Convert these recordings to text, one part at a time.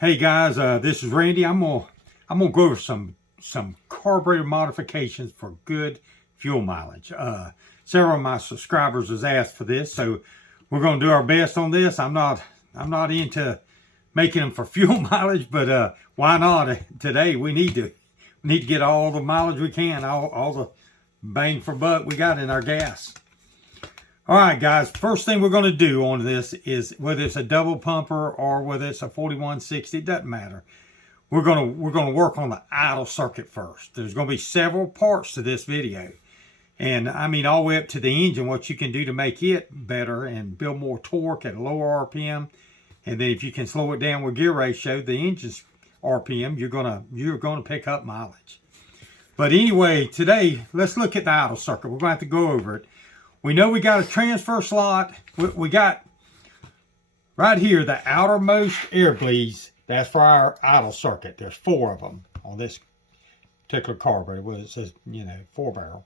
Hey guys, this is Randy. I'm gonna go over some carburetor modifications for good fuel mileage. Several of my subscribers has asked for this, so we're gonna do our best on this. I'm not into making them for fuel mileage, but why not? Today we need to get all the mileage we can, all the bang for buck we got in our gas. All right, guys, first thing we're going to do on this is, whether it's a double pumper or whether it's a 4160, it doesn't matter. We're going to work on the idle circuit first. There's going to be several parts to this video. And I mean, all the way up to the engine, what you can do to make it better and build more torque at a lower RPM. And then if you can slow it down with gear ratio, the engine's RPM, you're going to pick up mileage. But anyway, today, let's look at the idle circuit. We're going to have to go over it. We know we got a transfer slot. We got right here the outermost air bleeds. That's for our idle circuit. There's 4 of them on this particular carburetor. Well, it says, 4 barrel.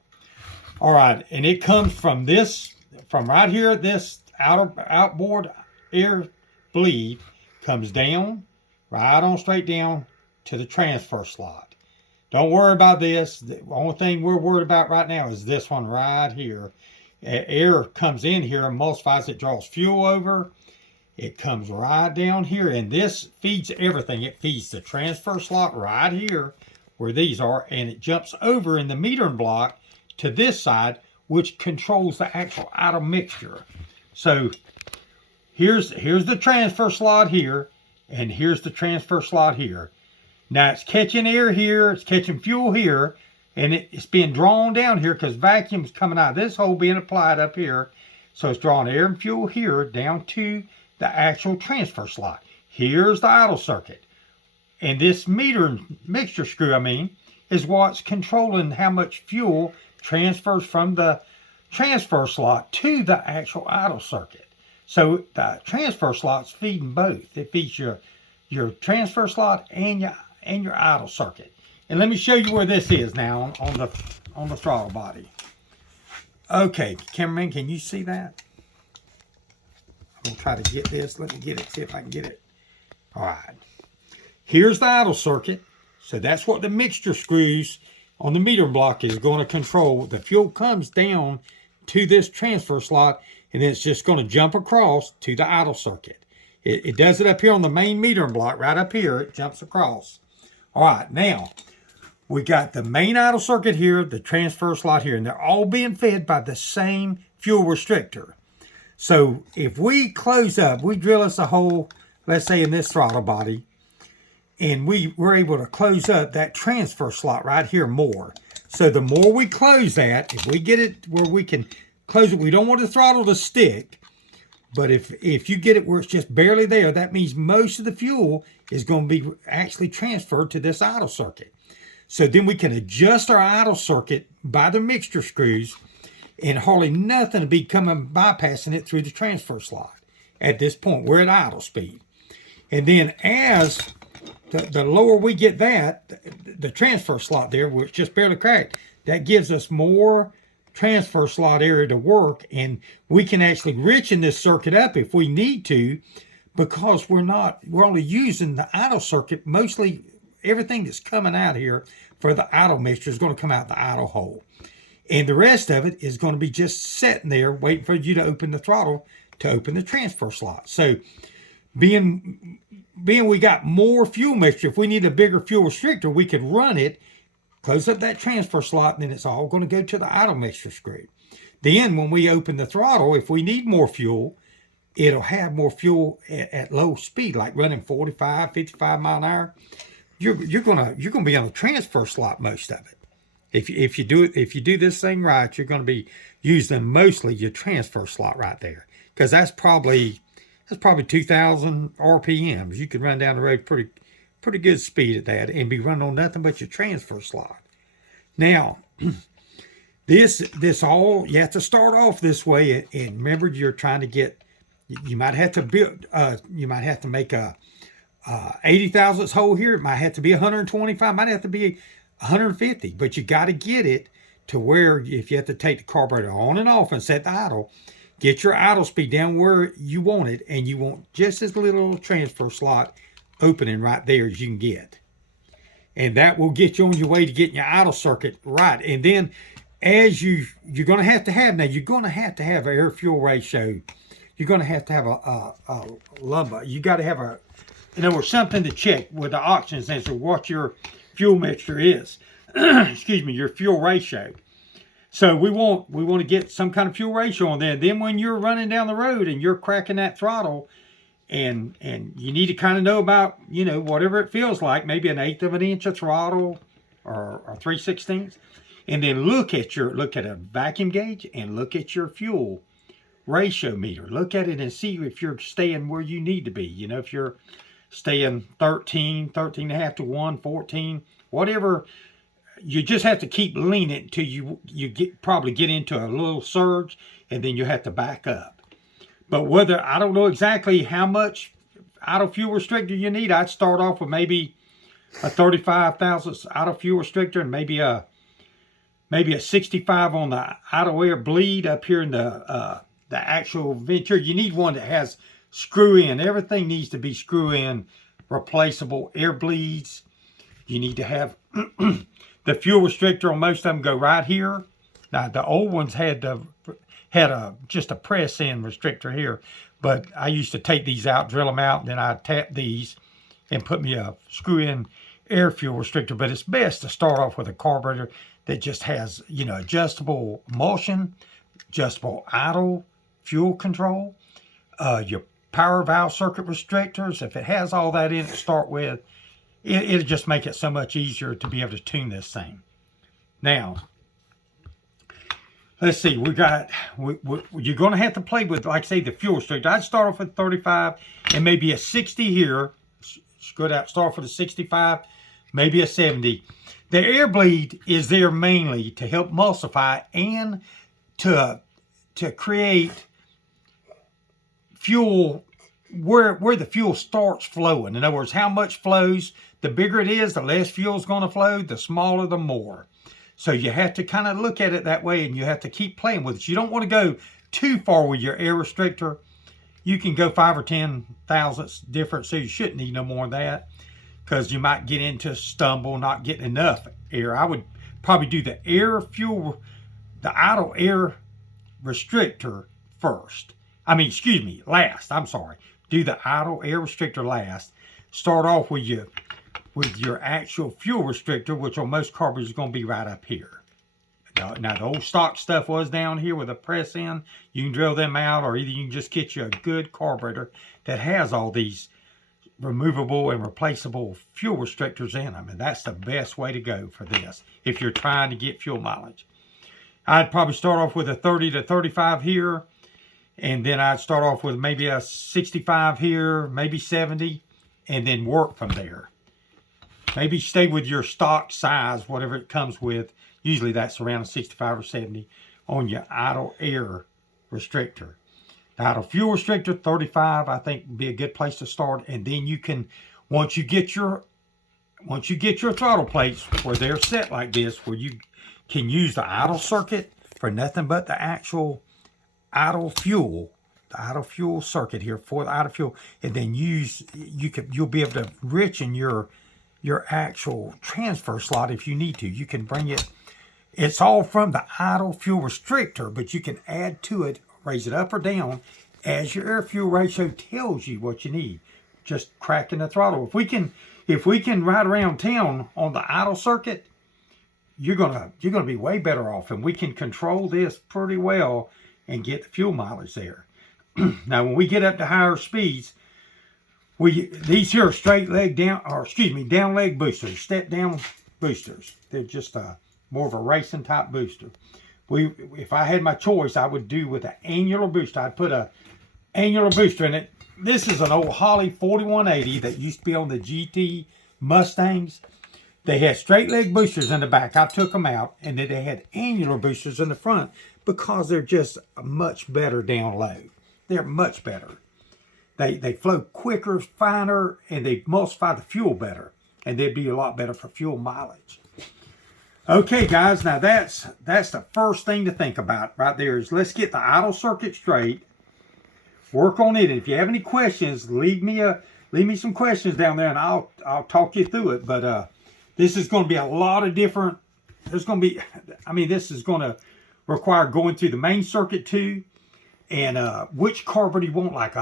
All right, and it comes from right here, this outboard air bleed comes down, right on straight down to the transfer slot. Don't worry about this. The only thing we're worried about right now is this one right here. Air comes in here, emulsifies it, draws fuel over. It comes right down here, and this feeds everything. It feeds the transfer slot right here, where these are, and it jumps over in the metering block to this side, which controls the actual idle mixture. So here's the transfer slot here, and here's the transfer slot here. Now it's catching air here, it's catching fuel here, and it's being drawn down here because vacuum's coming out of this hole being applied up here. So it's drawing air and fuel here down to the actual transfer slot. Here's the idle circuit. And this mixture screw, is what's controlling how much fuel transfers from the transfer slot to the actual idle circuit. So the transfer slot's feeding both. It feeds your transfer slot and your idle circuit. And let me show you where this is now on the throttle body. Okay, cameraman, can you see that? I'm gonna try to get this. Let me get it, see if I can get it. All right. Here's the idle circuit. So that's what the mixture screws on the meter block is going to control. The fuel comes down to this transfer slot, and then it's just going to jump across to the idle circuit. It does it up here on the main metering block, right up here. It jumps across. All right, now we got the main idle circuit here, the transfer slot here, and they're all being fed by the same fuel restrictor. So if we close up, we drill us a hole, let's say in this throttle body, and we're able to close up that transfer slot right here more. So the more we close that, if we get it where we can close it, we don't want the throttle to stick, but if you get it where it's just barely there, that means most of the fuel is going to be actually transferred to this idle circuit. So then we can adjust our idle circuit by the mixture screws, and hardly nothing to be bypassing it through the transfer slot. At this point, we're at idle speed. And then as the lower we get that, the transfer slot there, which just barely cracked, that gives us more transfer slot area to work, and we can actually richen this circuit up if we need to, because we're only using the idle circuit. Mostly everything that's coming out here for the idle mixture is going to come out the idle hole, and the rest of it is going to be just sitting there waiting for you to open the throttle to open the transfer slot. So being we got more fuel mixture, if we need a bigger fuel restrictor, we could run it, close up that transfer slot, and then it's all going to go to the idle mixture screw. Then when we open the throttle, if we need more fuel, it'll have more fuel at low speed, like running 45, 55 mile an hour. You're gonna be on the transfer slot most of it. If you do this thing right, you're gonna be using mostly your transfer slot right there, because that's probably 2,000 RPMs. You can run down the road pretty good speed at that and be running on nothing but your transfer slot. Now, this all, you have to start off this way, and remember, you're trying to get, you might have to build, you might have to make a 80 thousandths hole here. It might have to be 125, might have to be 150, but you got to get it to where, if you have to take the carburetor on and off and set the idle, get your idle speed down where you want it, and you want just as little transfer slot opening right there as you can get. And that will get you on your way to getting your idle circuit right. And then as you're going to have now, you're going to have an air-fuel ratio. You're going to have a lumbar. You got to have something to check with the oxygen sensor, what your fuel mixture is. Excuse me, your fuel ratio. So we want to get some kind of fuel ratio on there. Then when you're running down the road and you're cracking that throttle, and you need to kind of know about, whatever it feels like, maybe 1/8 of an inch of throttle or 3/16, and then look at a vacuum gauge and look at your fuel ratio meter. Look at it and see if you're staying where you need to be. If you're staying 13 and a half to 1, 14, whatever. You just have to keep leaning until you probably get into a little surge, and then you have to back up. But I don't know exactly how much idle fuel restrictor you need. I'd start off with maybe a 35 thousandths idle fuel restrictor and maybe a 65 on the idle air bleed up here in the actual venturi. You need one that has screw in. Everything needs to be screw in, replaceable air bleeds. You need to have the fuel restrictor on most of them go right here. Now the old ones had just a press in restrictor here, but I used to take these out, drill them out, and then I'd tap these and put me a screw in air fuel restrictor. But it's best to start off with a carburetor that just has, adjustable emulsion, adjustable idle fuel control, your power valve circuit restrictors. If it has all that in it to start with, it'll just make it so much easier to be able to tune this thing. Now, let's see, you're going to have to play with, like I say, the fuel restrictor. I'd start off with 35 and maybe a 60 here. Start off with a 65, maybe a 70. The air bleed is there mainly to help emulsify and to create fuel where the fuel starts flowing. In other words, how much flows. The bigger it is, the less fuel is going to flow. The smaller, the more. So you have to kind of look at it that way, and you have to keep playing with it. You don't want to go too far with your air restrictor. You can go 5 or 10 thousandths different, so you shouldn't need no more than that, because you might get into a stumble, not getting enough air. I would probably do the idle air restrictor first. Last. I'm sorry. Do the idle air restrictor last. Start off with your actual fuel restrictor, which on most carburetors is going to be right up here. Now, the old stock stuff was down here with a press in. You can drill them out, or either you can just get you a good carburetor that has all these removable and replaceable fuel restrictors in them. And that's the best way to go for this if you're trying to get fuel mileage. I'd probably start off with a 30 to 35 here. And then I'd start off with maybe a 65 here, maybe 70, and then work from there. Maybe stay with your stock size, whatever it comes with. Usually that's around a 65 or 70 on your idle air restrictor. The idle fuel restrictor, 35, I think would be a good place to start. And then you can, once you get your throttle plates where they're set like this, where you can use the idle circuit for nothing but the actual idle fuel, the idle fuel circuit here for the idle fuel, and then you'll be able to richen your actual transfer slot if you need to. You can bring it. It's all from the idle fuel restrictor, but you can add to it, raise it up or down as your air fuel ratio tells you what you need. Just cracking the throttle. If we can ride around town on the idle circuit, you're gonna be way better off, and we can control this pretty well and get the fuel mileage there. Now, when we get up to higher speeds, these here are straight leg down leg boosters, step down boosters. They're just more of a racing type booster. If I had my choice, I would do with an annular booster. I'd put a annular booster in it. This is an old Holley 4180 that used to be on the GT Mustangs. They had straight leg boosters in the back. I took them out, and then they had annular boosters in the front because they're just much better down low. They're much better. They flow quicker, finer, and they emulsify the fuel better. And they'd be a lot better for fuel mileage. Okay, guys, now that's the first thing to think about right there is let's get the idle circuit straight. Work on it. And if you have any questions, leave me a leave me some questions down there and I'll talk you through it. But this is going to be a lot of different, there's going to be, I mean, this is going to require going through the main circuit too. And which carburetor you want, like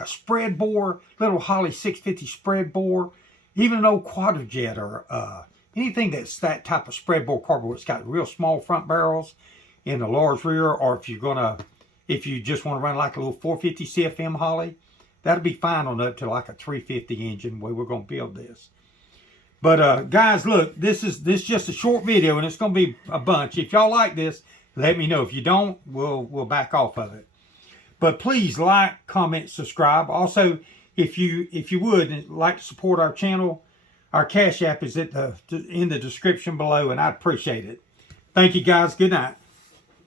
a spread bore, little Holley 650 spread bore, even an old Quadrajet or anything that's that type of spread bore carburetor. It's got real small front barrels and a large rear, or if you just want to run like a little 450 CFM Holley, that'll be fine on up to like a 350 engine where we're going to build this. But guys, look, this is just a short video and it's going to be a bunch. If y'all like this, let me know. If you don't, we'll back off of it. But please like, comment, subscribe. Also, if you would like to support our channel, our Cash App is in the description below, and I'd appreciate it. Thank you guys. Good night.